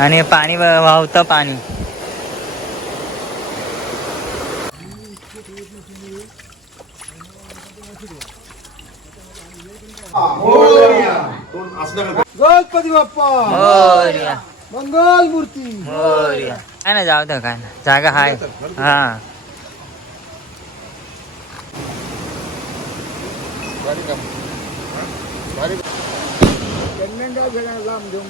आणि पाणी वाहतं पाणी. गणपती बाप्पा मोरया मंगल मूर्ती मोरया. काय ना जाऊ दे, काय ना जागा हाय. हा लांब घेऊन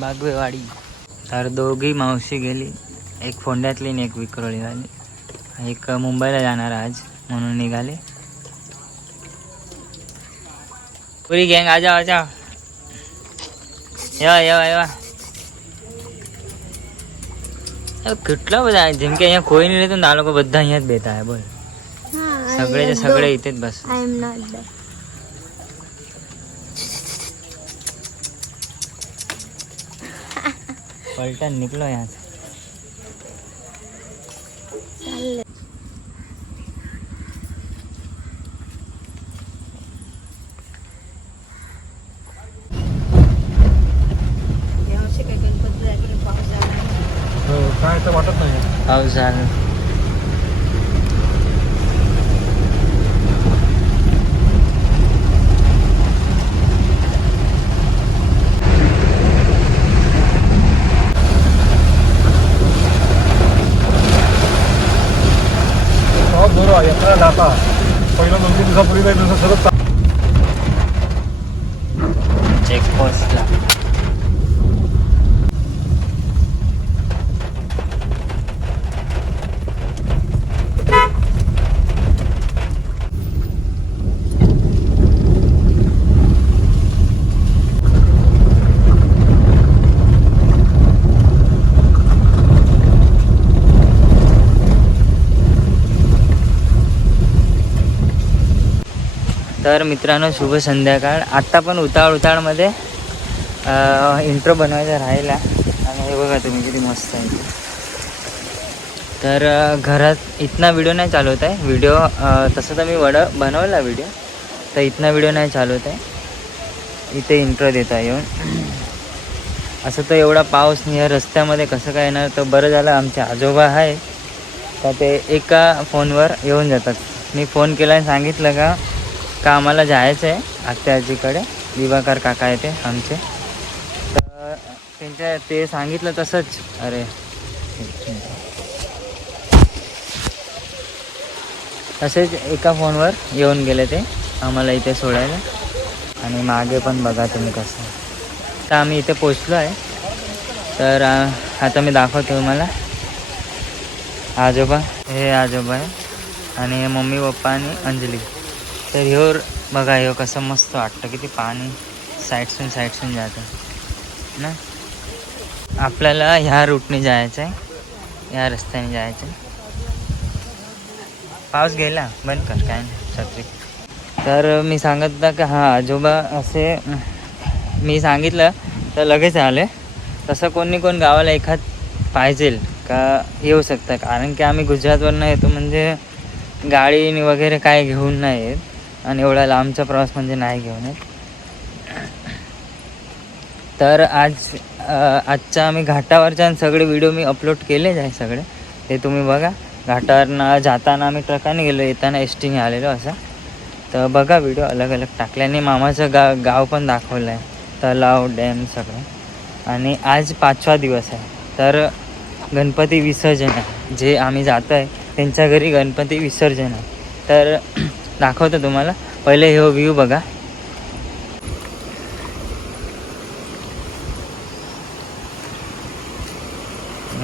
बागवेवाडी. तर दोघी मावशी गेली, एक फोंड्यातली आणि एक विक्रोळीवाली. एक मुंबईला जाणार आज म्हणून निघाले. पुरी गँग आ जाओ, आ जाओ. येवा येवा येवा. કેટલા બધા જેમ કે અહીંયા કોઈ નહીં રહેતું ને આ લોકો બધા અહીંયા જ બેઠા હે. બોલ સગળે જે સગળે ઇતે જ બસ. I am not there. पलटन निकलो यहाँ से. काय तर वाटत नाही. पाऊस झाला. पाऊस जोर यात्रा जाता पहिला 2-3 दिवसापूर्वी काही दिवसात सतत चेकपोस्टला. तर मित्रांनो शुभ संध्याकाळ. आत्ता पण उतावळमध्ये इंट्रो बनवायचा राहिला आणि हे बघा तुम्ही किती मस्त आहे. तर घरात इतना व्हिडिओ नाही चालवत आहे. व्हिडिओ तसं तर मी बनवला व्हिडिओ, तर इतना व्हिडिओ नाही चालवत आहे. इथे इंट्रो देता येऊन. असं तर एवढा पाऊस नाही, या रस्त्यामध्ये कसं काय येणार. तर बरं झालं आमचे आजोबा आहे तर ते एका फोनवर येऊन जातात. मी फोन केला आणि सांगितलं का आम्हाला जायचं आहे आत्या आजीकडे. दिवाकर काका आहे ते आमचे. तर त्यांच्या ते सांगितलं तसंच. अरे तसेच एका फोनवर येऊन गेले ते आम्हाला इथे सोडायला. आणि मागे पण बघा तुम्ही कसं. तर आम्ही इथे पोचलो आहे. तर आता मी दाखवतो तुम्हाला. आजोबा, हे आजोबा आहे आणि हे मम्मी पप्पा आणि अंजली. तर ह्यो बघा, ह्यो कसं मस्त वाटतं. किती पाणी साईडसून जातं ना. आपल्याला ह्या रूटने जायचं आहे, ह्या रस्त्याने जायचं आहे. पाऊस गेला, बंद कर काय नाही छत्री. तर मी सांगत होता की हां आजोबा असे मी सांगितलं तर लगेच आले. तसं कोण गावाला एखाद पाहिजे का येऊ शकतं. कारण की आम्ही गुजरातवरनं येतो म्हणजे गाडी वगैरे काय घेऊन नाही येत आणि एवढा लांबचा प्रवास म्हणजे नाही घेऊन येत. तर आजच्या आम्ही घाटावरच्या सगळे व्हिडिओ मी अपलोड केलेच आहे सगळे. ते तुम्ही बघा. घाटावरनं जाताना आम्ही ट्रकाने गेलो, येताना एस टीने आलेलो असं. तर बघा व्हिडिओ अलग टाकल्याने. मामाचं गाव पण दाखवलं आहे, तलाव डॅम सगळं. आणि आज 5वा दिवस आहे. तर गणपती विसर्जन आहे. जे आम्ही जातो आहे त्यांच्या घरी गणपती विसर्जन आहे. तर दाखवतो तुम्हाला. पहिले हो व्ह्यू बघा.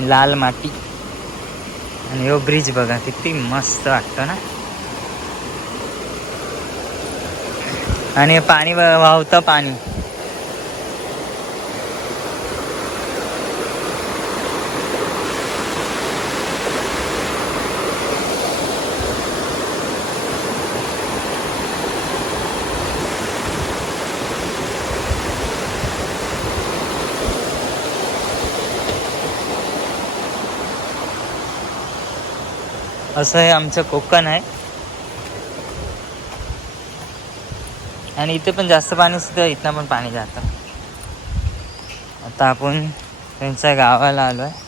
लाल माती आणि हो ब्रिज बघा किती मस्त वाटतं ना. आणि पाणी वाहतं पाणी. असं हे आमचं कोकण आहे. आणि इथे पण जास्त पाणी सुद्धा, इथनं पण पाणी जातं. आता आपण त्यांच्या गावाला आलो आहे.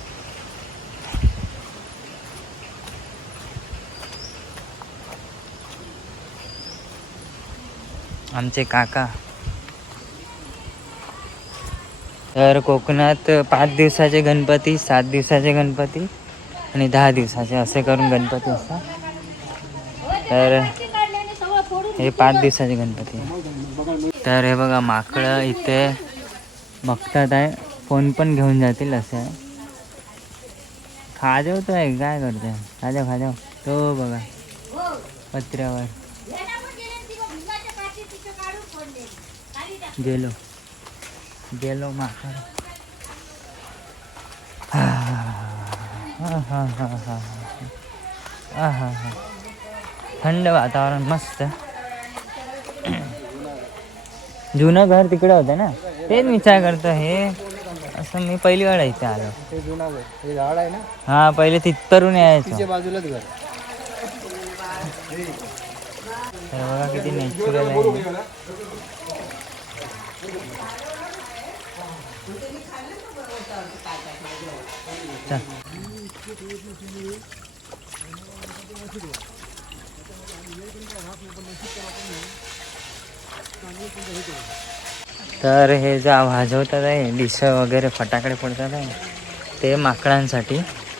आमचे काका. तर कोकणात 5 दिवसाचे गणपती, 7 दिवसाचे गणपती आणि 10 दिवसाचे असे करून गणपती असतात. तर हे 5 दिवसाचे गणपती आहे. तर हे बघा माकडं इथे बघतात आहे, फोन पण घेऊन जातील असं आहे. खाजवतो आहे, काय करतोय? खाजाव तो बघा पत्र्यावर गेलो माकड. थंड वातावरण मस्त. जुनं घर तिकडे होतं ना, तेच विचार करतो. हे असं मी पहिली वेळा इथे आलो. हे जुना घर, हे झाड आहे ना, हा पहिले तिथपर्यंत यायचो. तिच्या बाजूलाच घर. तर बघा किती नॅचरल आहे. तर हे जे वाजवतात आहे, डिश वगैरे फटाकडे पडतात आहे, ते माकडांसाठी.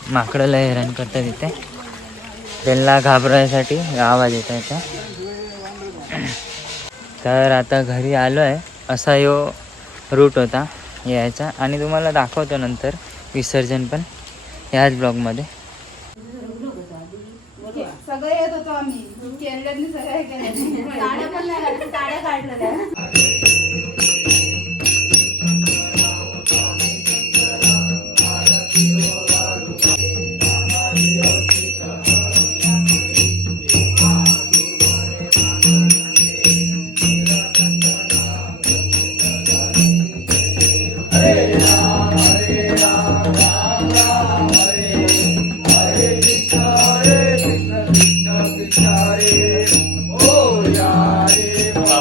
माकडं लय हैराण करतात इथे, त्यांना घाबरायसाठी आवाज येत आहे. तर आता घरी आलो आहे. असा यो रूट होता यायचा, आणि तुम्हाला दाखवतो नंतर विसर्जन पण ह्याच ब्लॉगमध्ये. सगळं येत होतो आम्ही केरळनी सगळ्या केल्या साड्या पण नाही साड्या काढलेल्या.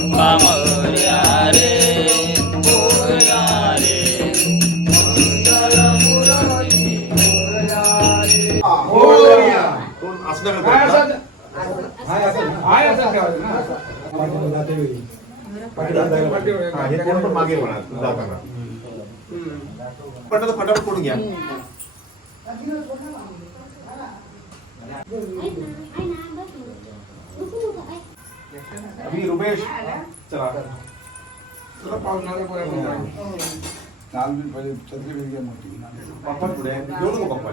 बाप्पा मोरया रे, मोरया रे. मागे म्हणा जाताना फटाफट फोडून घ्या. रुपेश चला पप्पा पुढे घेऊ नको पप्पा.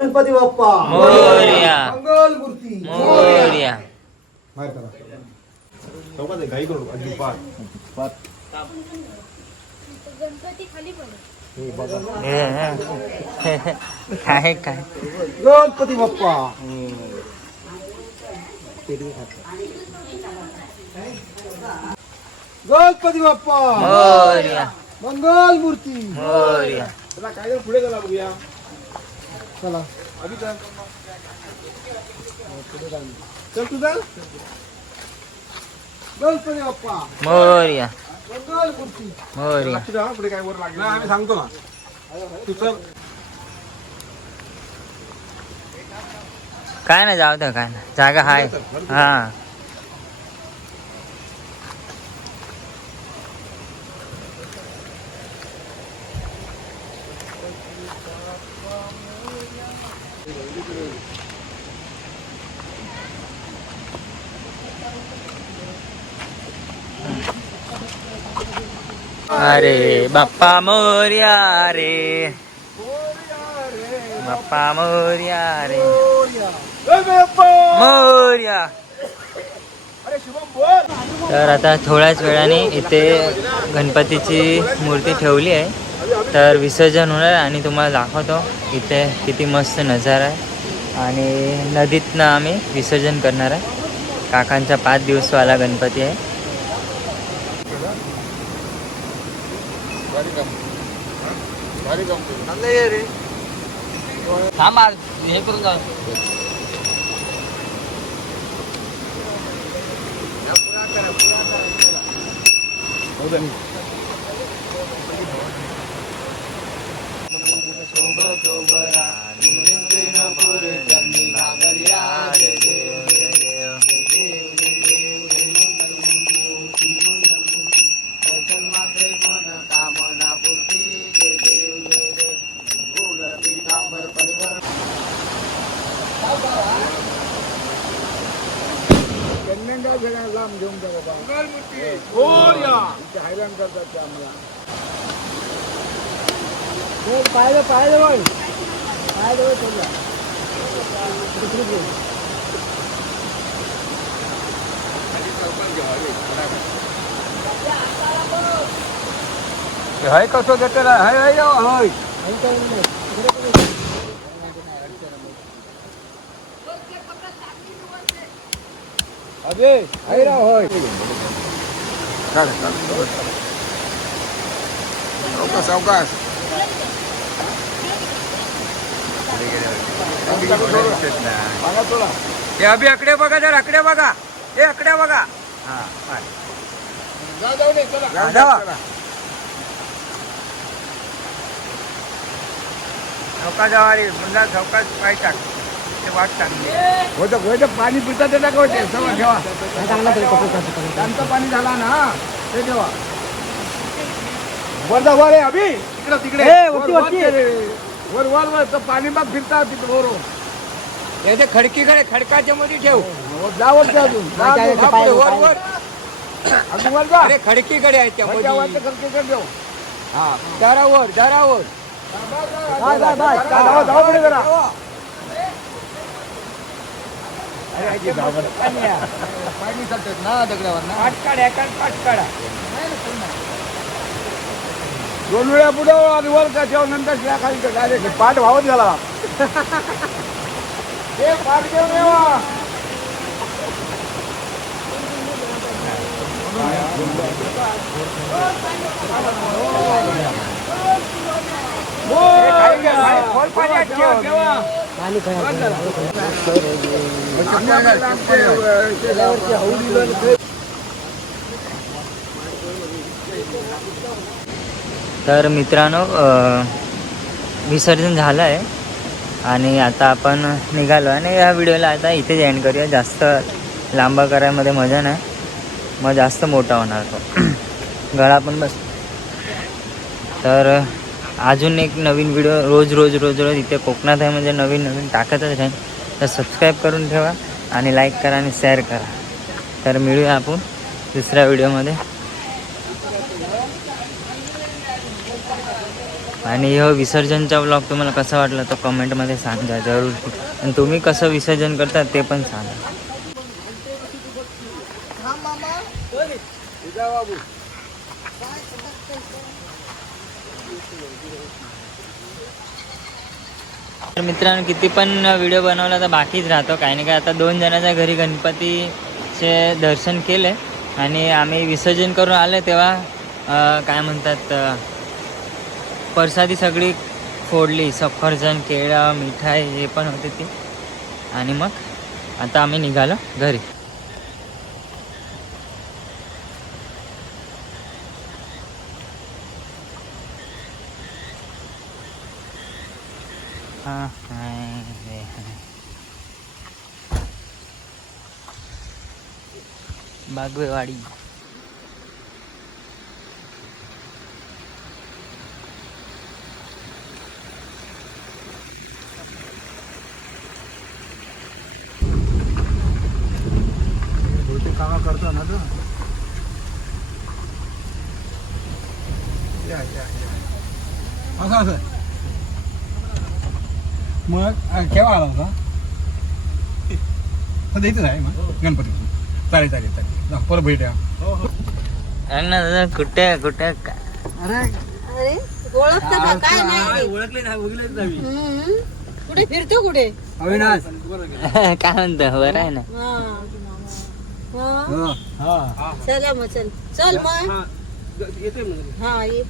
गणपती बाप्पा मोरया, मंगल मूर्ती मोरया. बाहेर करा. चौकात आहे, घाई करू अजिबात. गणपती खाली पडे. काय काय गणपती बाप्पा गणपती बाप्पा मोरया, मंगल मूर्ती. मोरया. चला काय पुढे चला बघूया. चला अभी चल चल तुझा गणपती बाप्पा मोरया, मंगल मूर्ती. मोरया. पुढे काय वर लागलं आम्ही सांगतो ना तू चल. काय ना जाऊ दे, काय ना जागा हाय. हा अरे बाप्पा मोरया रे, बाप्पा मोरया रे, मोरया. तर आता थोड्याच वेळाने इथे गणपतीची मूर्ती ठेवली आहे, तर विसर्जन होणार आणि तुम्हाला दाखवतो इथे किती मस्त नजारा आहे. आणि नदीतनं आम्ही विसर्जन करणार आहे. काकांचा 5 दिवसवाला गणपती आहे. थांब आज हे करून जा. लांब घेऊन जा बाबा. हैराण करतात ते आम्हाला. पाहिलं पाहिलं बघ पाहिलं बघ तुला हाय कसं घेतलेला हाय हाय हाय अबे हाय राव होय सावकाश सावकाश हे अभि आकडे बघा जर आकडे बघा हे आकडे बघा हा चौका जवारी मुंडा चौकाच पाय टाक ते वाट टाकली पाणी पिता ते टाका होते सगळं ठेवा त्यांचं पाणी झाला ना ते ठेवा वर जा वर आहे अभि तिकडे तिकडे वर वर वर तर पाणी मग फिरता तिथे बरोबर याच्या खडकीकडे खडकाच्या मध्ये ठेव जावं ते अजून वर वर अजून वर जा अरे खडकीकडे आहे त्या खडकीकडे ठेव हा दारावर दारावर पुढे जरा पाणी चालतात ना दगडावर ना पाठ काढ्या पाठ काढा दोन वेळा पुढे आणि वर का ठेव नंतर शिळा खाली डायरेक्ट पाठ व्हावत झाला हे पाठ घेऊन येवा तर मित्रांनो विसर्जन झालं आहे आणि आता आपण निघालो आणि या व्हिडिओला आता इथेच एंड करूया. जास्त लांबा करायमध्ये मजा नाही, मग जास्त मोठा होणार तो गळा पण बस. तर अजून एक नवीन व्हिडिओ रोज रोज रोज रोज इथे कोकणात आहे म्हणजे नवीन नवीन टाकतच राहील. तर सबस्क्राईब करून ठेवा आणि लाईक करा आणि शेअर करा. तर मिळूया आपण दुसऱ्या व्हिडिओमध्ये. आणि हो विसर्जनचा व्लॉग तुम्हाला कसा वाटला तो कमेंटमध्ये सांगा जरूर. आणि तुम्ही कसं विसर्जन करता ते पण सांगा. तर मित्रांनो किती पण व्हिडिओ बनवला तर बाकीच राहतो काही नाही काय. आता 2 जणांच्या घरी गणपतीचे दर्शन केले आणि आम्ही विसर्जन करून आले तेव्हा काय म्हणतात प्रसादी सगळी फोडली. सफरचंद केळं मिठाई हे पण होते ती. आणि मग आता आम्ही निघालो घरी. बागवेवाडी. कामा करतो ना तो असं मग केव्हा आला होता तर इथंच आहे मग गणपती. चालेल चालेल चालेल परत भेटूया. दादा कुठे कुठे अरे ओळखतं का काय नाही ओळखले नाही बघलेच नाही. कुठे फिरतो कुठे अविनाश काय म्हणतो बरं आहे ना. चला मग चल चल मग येते हा ये